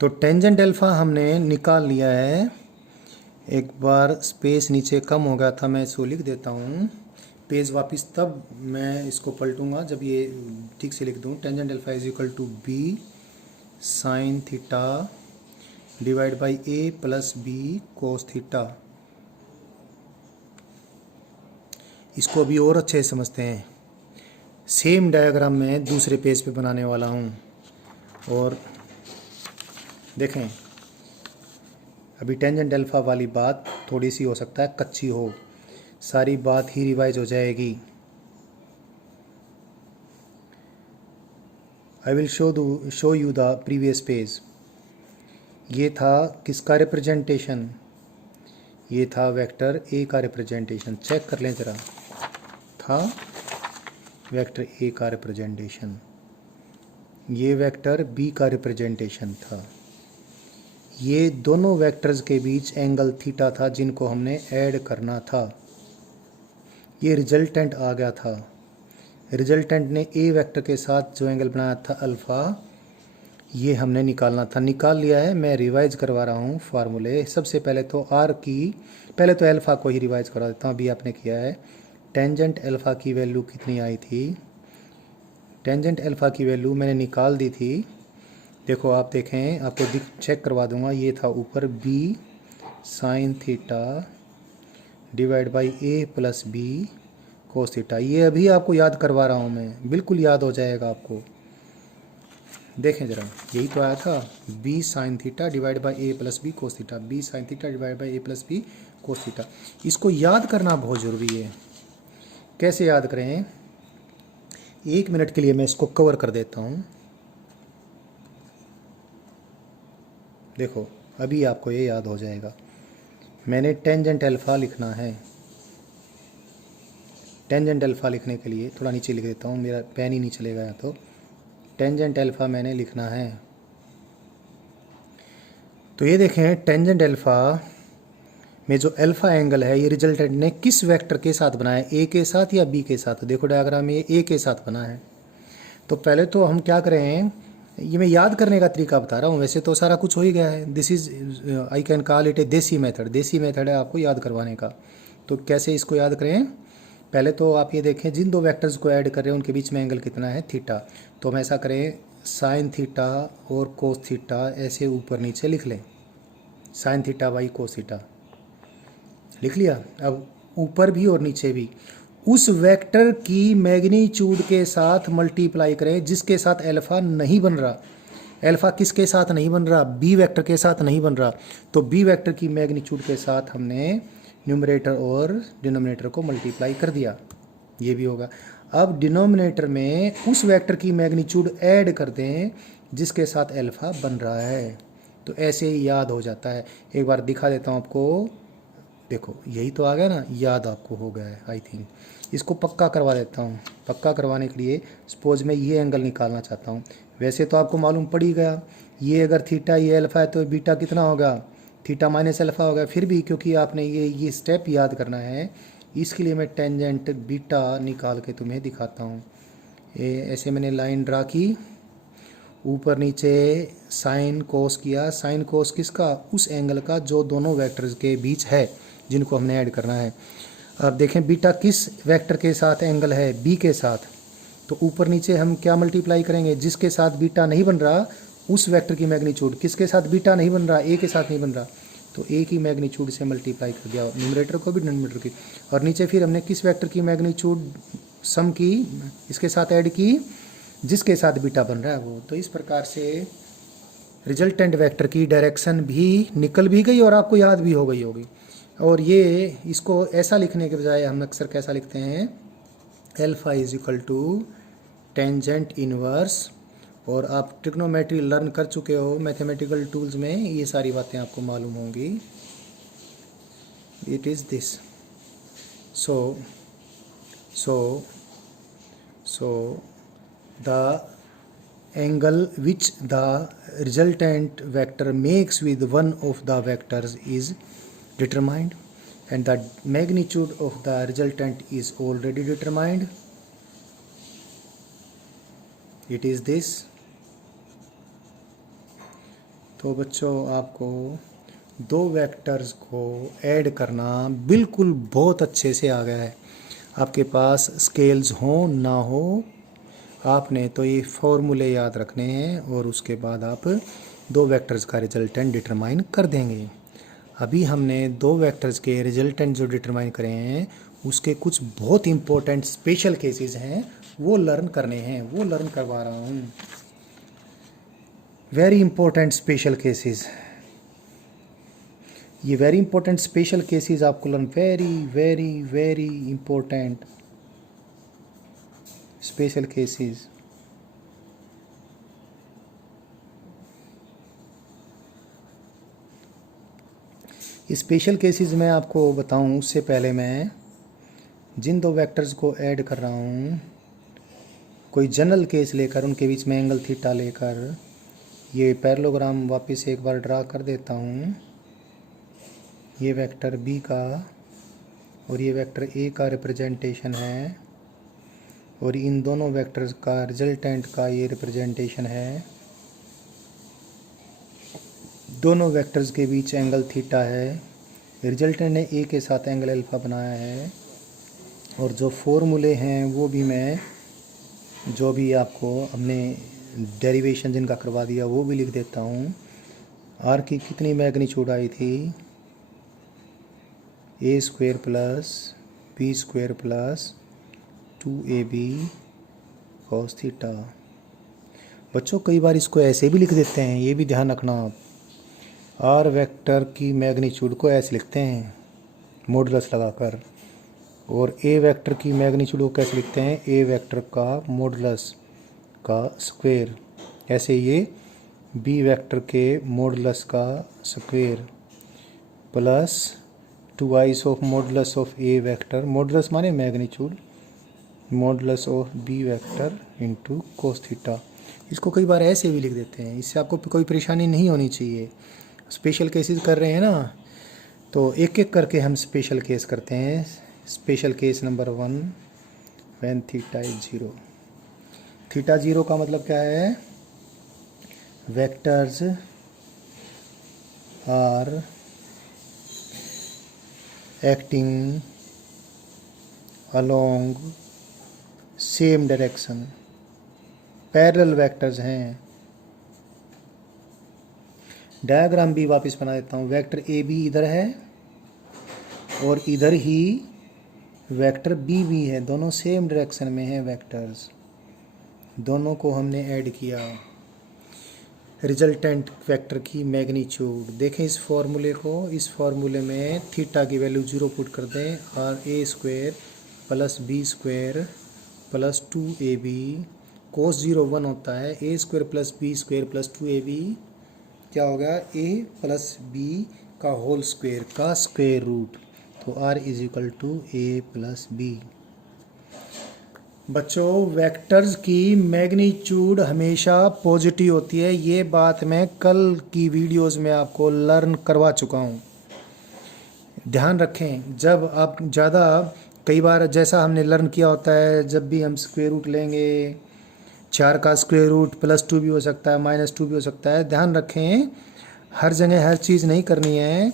तो tangent alpha हमने निकाल लिया है। एक बार स्पेस नीचे कम हो गया था, मैं इसको लिख देता हूँ। पेज वापस तब मैं इसको पलटूंगा जब ये ठीक से लिख दूँ। Tangent alpha is equal to B sine theta divide by A plus B cos theta. इसको अभी और अच्छे से समझते हैं। सेम डायग्राम मैं दूसरे पेज पे बनाने वाला हूँ। और देखें, अभी टेंजेंट अल्फ़ा वाली बात थोड़ी सी हो सकता है कच्ची हो, सारी बात ही रिवाइज हो जाएगी। I will show you the previous page. ये था किसका रिप्रेजेंटेशन? ये था वेक्टर ए का रिप्रेजेंटेशन। चेक कर लें ज़रा, था वेक्टर ए का रिप्रेजेंटेशन। ये वेक्टर बी का रिप्रेजेंटेशन था। ये दोनों वेक्टर्स के बीच एंगल थीटा था जिनको हमने ऐड करना था। ये रिजल्टेंट आ गया था। रिजल्टेंट ने ए वेक्टर के साथ जो एंगल बनाया था अल्फ़ा, ये हमने निकालना था। निकाल लिया है। मैं रिवाइज करवा रहा हूँ फार्मूले। सबसे पहले तो पहले तो अल्फ़ा को ही रिवाइज करवा देता हूँ। अभी आपने किया है। टेंजेंट अल्फ़ा की वैल्यू कितनी आई थी? टेंजेंट अल्फ़ा की वैल्यू मैंने निकाल दी थी। देखो, आप देखें, आपको चेक करवा दूंगा। ये था ऊपर B sine theta divide by A plus B cos theta. ये अभी आपको याद करवा रहा हूँ मैं, बिल्कुल याद हो जाएगा आपको। देखें ज़रा, यही तो आया था, B sine theta divide by A plus B cos theta. B sine theta divide by A plus B cos theta. इसको याद करना बहुत ज़रूरी है। कैसे याद करें? 1 मिनट के लिए मैं इसको कवर कर देता हूँ। देखो, अभी आपको ये याद हो जाएगा। मैंने टेंजेंट अल्फ़ा लिखना है। टेंजेंट अल्फ़ा लिखने के लिए थोड़ा नीचे लिख देता हूँ, मेरा पेन ही नहीं चलेगा या तो। टेंजेंट अल्फ़ा मैंने लिखना है। तो ये देखें, टेंजेंट अल्फ़ा में जो अल्फ़ा एंगल है, ये रिजल्टेंट ने किस वेक्टर के साथ बनाया है? ए के साथ या बी के साथ? देखो डायग्राम में ये ए के साथ बना है। तो पहले तो हम क्या करें, ये मैं याद करने का तरीका बता रहा हूँ। वैसे तो सारा कुछ हो ही गया है। This is I can call it a desi method. देसी मेथड है आपको याद करवाने का। तो कैसे इसको याद करें? पहले तो आप ये देखें, जिन दो वेक्टर्स को ऐड कर रहे हैं उनके बीच में एंगल कितना है? थीटा। तो हम ऐसा करें, साइन थीटा और कोस थीटा ऐसे ऊपर नीचे लिख लें। Sine theta by cos theta लिख लिया। अब ऊपर भी और नीचे भी उस वेक्टर की मैग्नीट्यूड के साथ मल्टीप्लाई करें जिसके साथ अल्फ़ा नहीं बन रहा। अल्फ़ा किसके साथ नहीं बन रहा? बी वेक्टर के साथ नहीं बन रहा। तो बी वेक्टर की मैग्नीट्यूड के साथ हमने न्यूमरेटर और डिनोमिनेटर को मल्टीप्लाई कर दिया। ये भी होगा। अब डिनोमिनेटर में उस वेक्टर की मैग्नीट्यूड ऐड कर दें जिसके साथ अल्फ़ा बन रहा है। तो ऐसे ही याद हो जाता है। एक बार दिखा देता हूँ आपको। देखो, यही तो आ गया ना, याद आपको हो गया है आई थिंक। इसको पक्का करवा देता हूँ। पक्का करवाने के लिए सपोज मैं ये एंगल निकालना चाहता हूँ। वैसे तो आपको मालूम पड़ ही गया, ये अगर थीटा ये अल्फ़ा है तो बीटा कितना होगा? थीटा माइनस अल्फ़ा होगा। फिर भी क्योंकि आपने ये स्टेप याद करना है, इसके लिए मैं टेंजेंट बीटा निकाल के तुम्हें दिखाता हूँ। ऐसे मैंने लाइन ड्रा की, ऊपर नीचे साइन कोस किया। साइन कोस किसका? उस एंगल का जो दोनों वेक्टर्स के बीच है जिनको हमने ऐड करना है। अब देखें, बीटा किस वेक्टर के साथ एंगल है? बी के साथ। तो ऊपर नीचे हम क्या मल्टीप्लाई करेंगे? जिसके साथ बीटा नहीं बन रहा उस वेक्टर की मैग्नीट्यूड। किसके साथ बीटा नहीं बन रहा? ए के साथ नहीं बन रहा, तो ए की मैग्नीट्यूड से मल्टीप्लाई कर दिया, न्यूमरेटर को भी डिनोमिनेटर की। और नीचे फिर हमने किस वेक्टर की मैग्नीट्यूड सम की? इसके साथ ऐड की जिसके साथ बीटा बन रहा है वो। तो इस प्रकार से रिजल्टेंट वेक्टर की डायरेक्शन भी निकल भी गई और आपको याद भी हो गई होगी। और ये इसको ऐसा लिखने के बजाय हम अक्सर कैसा लिखते हैं? Alpha is equal to tangent inverse. और आप ट्रिग्नोमेट्री लर्न कर चुके हो मैथमेटिकल टूल्स में, ये सारी बातें आपको मालूम होंगी। It is this. So so so the angle which the resultant vector makes with one of the vectors is determined, and the magnitude of the resultant is already determined. It is this. तो बच्चों आपको दो vectors को add करना बिल्कुल बहुत अच्छे से आ गया है। आपके पास स्केल्स हो ना हो, आपने तो ये फॉर्मूले याद रखने हैं और उसके बाद आप दो वेक्टर्स का रिजल्टेंट डिटरमाइन कर देंगे। अभी हमने दो वेक्टर्स के रिजल्टेंट जो डिटरमाइन करे हैं उसके कुछ बहुत इंपॉर्टेंट स्पेशल केसेस हैं, वो लर्न करने हैं, वो लर्न करवा रहा हूँ। वेरी इंपॉर्टेंट स्पेशल केसेस, ये वेरी इंपॉर्टेंट स्पेशल केसेस आपको learn, very very very important special cases. Special cases मैं आपको बताऊं उससे पहले मैं जिन दो वेक्टर्स को ऐड कर रहा हूं, कोई जनरल केस लेकर उनके बीच में एंगल थीटा लेकर ये पैरेललोग्राम वापस एक बार ड्रा कर देता हूं। ये वेक्टर बी का और ये वेक्टर ए का रिप्रेजेंटेशन है और इन दोनों वेक्टर्स का रिजल्टेंट का ये रिप्रेजेंटेशन है। दोनों वेक्टर्स के बीच एंगल थीटा है। रिजल्टेंट ने ए के साथ एंगल अल्फा बनाया है और जो फॉर्मूले हैं वो भी मैं, जो भी आपको हमने डेरिवेशन जिनका करवा दिया वो भी लिख देता हूँ। आर की कितनी मैग्नीट्यूड आई थी, A square plus B square plus 2ab cos theta. बच्चों कई बार इसको ऐसे भी लिख देते हैं, ये भी ध्यान रखना आप। आर वेक्टर की मैग्नीट्यूड को ऐसे लिखते हैं मॉडुलस लगाकर, और ए वेक्टर की मैग्नीट्यूड को कैसे लिखते हैं, ए वेक्टर का मॉडुलस का स्क्वायर। ऐसे ये बी वेक्टर के मॉडुलस का square plus 2i of modulus of A vector, modulus माने magnitude, modulus of B vector into cos theta. इसको कई बार ऐसे भी लिख देते हैं, इससे आपको कोई परेशानी नहीं होनी चाहिए। स्पेशल केसेस कर रहे हैं ना, तो एक एक करके हम स्पेशल केस करते हैं। Special case number 1, when theta is 0। Theta 0 का मतलब क्या है, vectors are acting along same direction, parallel vectors हैं। डायग्राम भी वापस बना देता हूँ। वेक्टर ए बी इधर है और इधर ही वेक्टर बी भी है, दोनों सेम डायरेक्शन में हैं वेक्टर्स, दोनों को हमने ऐड किया। रिजल्टेंट वेक्टर की मैग्नीट्यूड देखें इस फॉर्मूले को, इस फॉर्मूले में थीटा की वैल्यू 0 पुट कर दें और A square plus B square plus 2ab cos 0 1 होता है, A square plus B square plus 2ab क्या होगा, ए प्लस बी का होल स्क्वायर का स्क्वायर रूट, तो r is equal to A plus B. बच्चों वेक्टर्स की मैग्नीट्यूड हमेशा पॉजिटिव होती है, ये बात मैं कल की वीडियोस में आपको लर्न करवा चुका हूँ। ध्यान रखें, जब आप ज़्यादा, कई बार जैसा हमने लर्न किया होता है, जब भी हम स्क्वायर रूट लेंगे 4 का स्क्वायर रूट +2 भी हो सकता है, -2 भी हो सकता है। ध्यान रखें हर जगह हर चीज़ नहीं करनी है।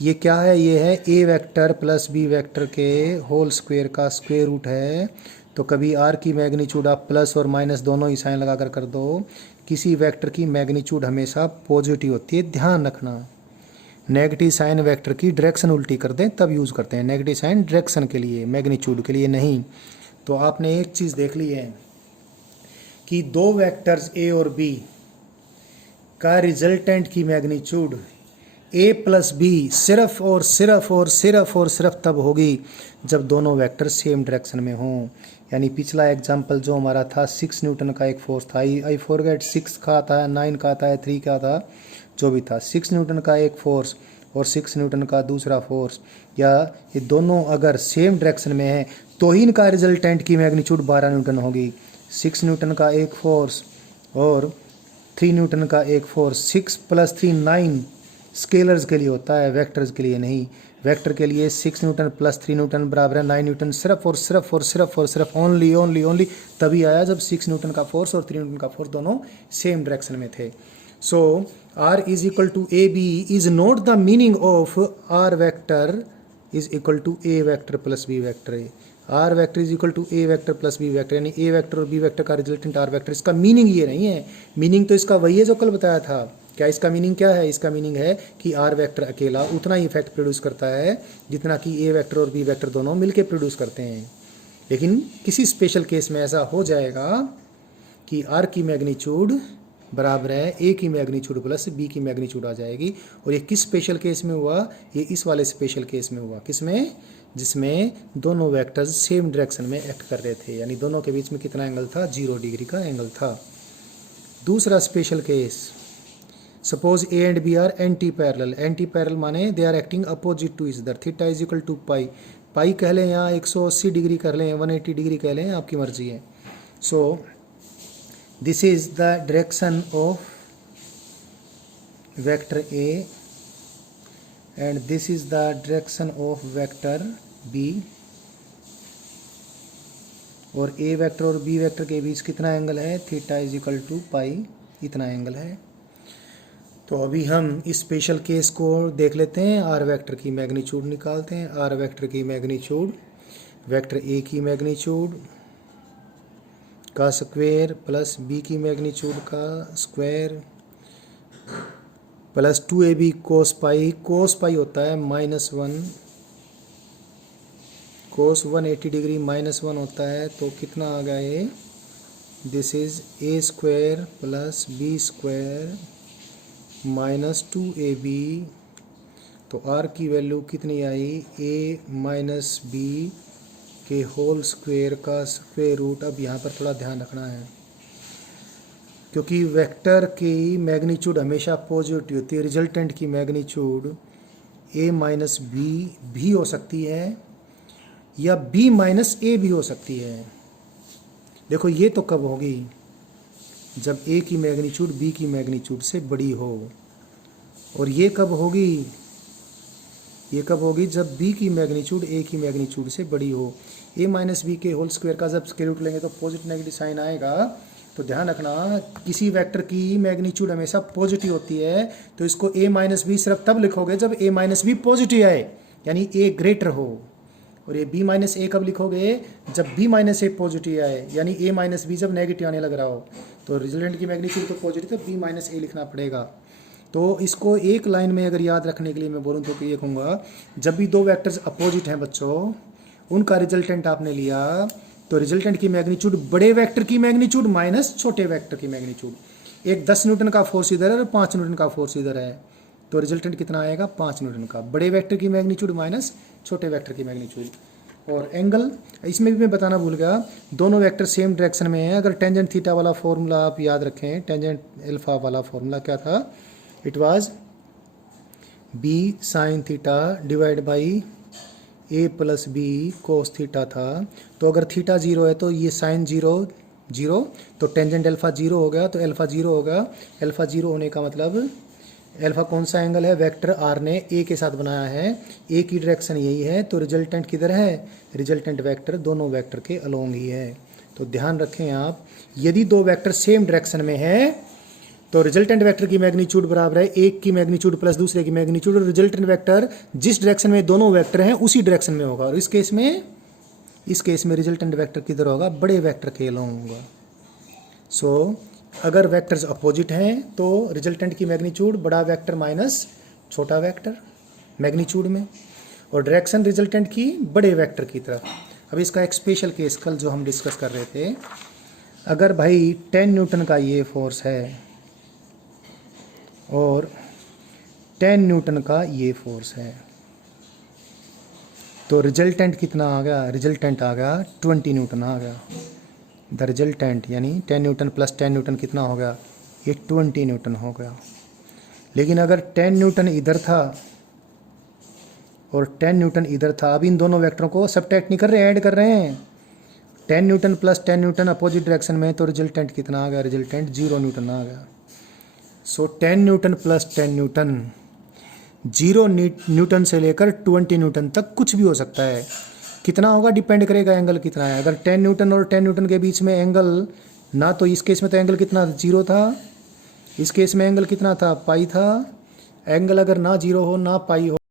ये क्या है, ये है ए वेक्टर प्लस बी वेक्टर के होल स्क्वायर का स्क्वायर रूट है। तो कभी आर की मैग्नीट्यूड आप प्लस और माइनस दोनों ही साइन लगा कर दो। किसी वेक्टर की मैग्नीट्यूड हमेशा पॉजिटिव होती है, ध्यान रखना। नेगेटिव साइन वेक्टर की डायरेक्शन उल्टी कर दें तब यूज़ करते हैं, नेगेटिव साइन डायरेक्शन के लिए, मैग्नीट्यूड के लिए नहीं। तो आपने एक चीज़ देख ली है कि दो वेक्टर्स ए और बी का रिजल्टेंट की मैग्नीट्यूड ए प्लस बी सिर्फ और सिर्फ और सिर्फ और सिर्फ तब होगी जब दोनों वेक्टर सेम डायरेक्शन में हों। यानी पिछला एग्जांपल जो हमारा था 6 न्यूटन का एक फोर्स था, आई फॉरगेट 6 का था, 9 का था, 3 का था, जो भी था, 6 न्यूटन का एक फोर्स और 6 न्यूटन का दूसरा फोर्स, या ये दोनों अगर सेम डायरेक्शन में हैं तो ही इनका रिजल्टेंट की मैग्नीट्यूड 12 न्यूटन होगी। 6 न्यूटन का एक फोर्स और 3 न्यूटन का एक फोर्स, 6 + 3 9 स्केलर्स के लिए होता है, वेक्टर्स के लिए नहीं। वेक्टर के लिए 6 न्यूटन + 3 न्यूटन बराबर है 9 न्यूटन, सिर्फ और सिर्फ और सिर्फ और सिर्फ ओनली तभी आया जब 6 न्यूटन का फोर्स और 3 न्यूटन का फोर्स दोनों सेम डायरेक्शन में थे। So R is equal to A B is not the meaning of R vector is equal to A vector plus B vector है। R vector is equal to A vector plus B vector, यानी A vector और B vector का resultant R vector. इसका meaning ये नहीं है, meaning तो इसका वही है जो कल बताया था। क्या इसका मीनिंग क्या है? इसका मीनिंग है कि आर वैक्टर अकेला उतना ही इफेक्ट प्रोड्यूस करता है जितना कि ए वैक्टर और बी वैक्टर दोनों मिलकर प्रोड्यूस करते हैं। लेकिन किसी स्पेशल केस में ऐसा हो जाएगा कि आर की मैग्नीट्यूड बराबर है ए की मैग्नीट्यूड प्लस बी की मैग्नीट्यूड आ जाएगी। और ये किस स्पेशल केस में हुआ? ये इस वाले स्पेशल केस में हुआ। किसमें? जिसमें दोनों वेक्टर्स सेम डायरेक्शन में एक्ट कर रहे थे, यानी दोनों के बीच में कितना एंगल था? 0 डिग्री का एंगल था। दूसरा special case, suppose A and B are anti parallel. Anti parallel माने they are acting opposite to each other. Theta is equal to pi, pi कह लें यहाँ 180 डिग्री कर लें, 180 डिग्री कह लें, आपकी मर्जी है। So this is the direction of vector A and this is the direction of vector B. और ए वेक्टर और बी वेक्टर के बीच कितना एंगल है? Theta is equal to pi, इतना एंगल है। तो अभी हम इस स्पेशल केस को देख लेते हैं। आर वेक्टर की मैग्नीट्यूड निकालते हैं। आर वेक्टर की मैग्नीट्यूड वेक्टर ए की मैग्नीट्यूड का स्क्वायर प्लस बी की मैग्नीट्यूड का स्क्वायर प्लस 2ab कोस पाई। कोस पाई होता है -1, कोस 180 डिग्री -1 होता है, तो कितना आ गया ये? This is A square plus B square -2ab। तो आर की वैल्यू कितनी आई? ए माइनस बी के होल स्क्वायर का स्क्वायर रूट। अब यहाँ पर थोड़ा ध्यान रखना है, क्योंकि वेक्टर की मैग्नीट्यूड हमेशा पॉजिटिव होती है। रिजल्टेंट की मैग्नीट्यूड ए माइनस बी भी हो सकती है या बी माइनस ए भी हो सकती है। देखो ये तो कब होगी? जब ए की मैग्नीट्यूड बी की मैग्नीट्यूड से बड़ी हो। और ये कब होगी? ये कब होगी? जब बी की मैग्नीट्यूड ए की मैग्नीट्यूड से बड़ी हो। ए माइनस बी के होल स्क्वायर का जब स्क्वायर रूट लेंगे तो पॉजिटिव नेगेटिव साइन आएगा। तो ध्यान रखना, किसी वेक्टर की मैग्नीट्यूड हमेशा पॉजिटिव होती है, तो इसको ए माइनस बी सिर्फ तब लिखोगे जब ए माइनस बी पॉजिटिव आए, यानी ए ग्रेटर हो। और ये बी माइनस ए कब लिखोगे? जब बी माइनस ए पॉजिटिव आए, यानी ए माइनस बी जब नेगेटिव आने लग रहा हो। तो रिजल्टेंट की मैग्नीट्यूड तो पॉजिटिव, तो बी माइनस ए लिखना पड़ेगा। तो इसको एक लाइन में अगर याद रखने के लिए मैं बोलूँ तो ये कहूँगा, जब भी दो वेक्टर्स अपोजिट हैं बच्चों, उनका रिजल्टेंट आपने लिया, तो रिजल्टेंट की मैग्नीट्यूड बड़े वेक्टर की मैग्नीट्यूड माइनस छोटे वेक्टर की मैग्नीट्यूड। एक 10 न्यूटन का फोर्स इधर है और 5 न्यूटन का फोर्स इधर है, तो रिजल्टेंट कितना आएगा? 5 न्यूटन का। बड़े वेक्टर की मैग्नीट्यूड माइनस छोटे वेक्टर की मैग्नीट्यूड। और एंगल, इसमें भी मैं बताना भूल गया, दोनों वेक्टर सेम डायरेक्शन में है। अगर टेंजेंट थीटा वाला फॉर्मूला आप याद रखें, टेंजेंट अल्फा वाला फॉर्मूला क्या था? It was B sine theta divide by A plus B cos theta था। तो अगर थीटा 0 है तो ये साइन 0, तो टेंजेंट अल्फा 0 हो गया, तो अल्फा 0 होगा। अल्फा 0 होने का मतलब अल्फा कौन सा एंगल है? वेक्टर आर ने ए के साथ बनाया है, ए की डायरेक्शन यही है, तो रिजल्टेंट किधर है? रिजल्टेंट वेक्टर दोनों वेक्टर के अलोंग ही है। तो ध्यान रखें आप, यदि दो वेक्टर सेम डायरेक्शन में है तो रिजल्टेंट वेक्टर की मैग्नीट्यूड बराबर है एक की मैग्नीट्यूड प्लस दूसरे की मैग्नीट्यूड। और रिजल्टेंट वेक्टर जिस डायरेक्शन में दोनों वेक्टर हैं उसी डायरेक्शन में होगा। और इस केस में रिजल्टेंट वेक्टर किधर होगा? बड़े वेक्टर के अलोंग होगा। सो अगर वेक्टर्स अपोजिट हैं तो रिजल्टेंट की मैग्नीट्यूड बड़ा वेक्टर माइनस छोटा वेक्टर मैग्नीट्यूड में, और डायरेक्शन रिजल्टेंट की बड़े वेक्टर की तरफ। अब इसका एक स्पेशल केस कल जो हम डिस्कस कर रहे थे, अगर भाई 10 न्यूटन का ये फोर्स है और 10 न्यूटन का ये फोर्स है, तो रिजल्टेंट कितना आ गया? रिजल्टेंट आ गया 20 न्यूटन आ गया। द रिजल्टेंट यानी 10 न्यूटन प्लस 10 न्यूटन कितना हो गया? ये 20 न्यूटन हो गया। लेकिन अगर 10 न्यूटन इधर था और 10 न्यूटन इधर था, अब इन दोनों वेक्टरों को सब्ट्रैक्ट नहीं कर रहे, ऐड कर रहे हैं। 10 Newton plus 10 Newton opposite direction में, तो रिजल्टेंट कितना आ गया? रिजल्टेंट 0 न्यूटन आ गया। सो 10 न्यूटन प्लस 10 न्यूटन 0 न्यूटन से लेकर 20 न्यूटन तक कुछ भी हो सकता है। कितना होगा? डिपेंड करेगा एंगल कितना है। अगर 10 न्यूटन और 10 न्यूटन के बीच में एंगल ना, तो इस केस में तो एंगल कितना 0 था, इस केस में एंगल कितना था, पाई था। एंगल अगर ना जीरो हो ना पाई हो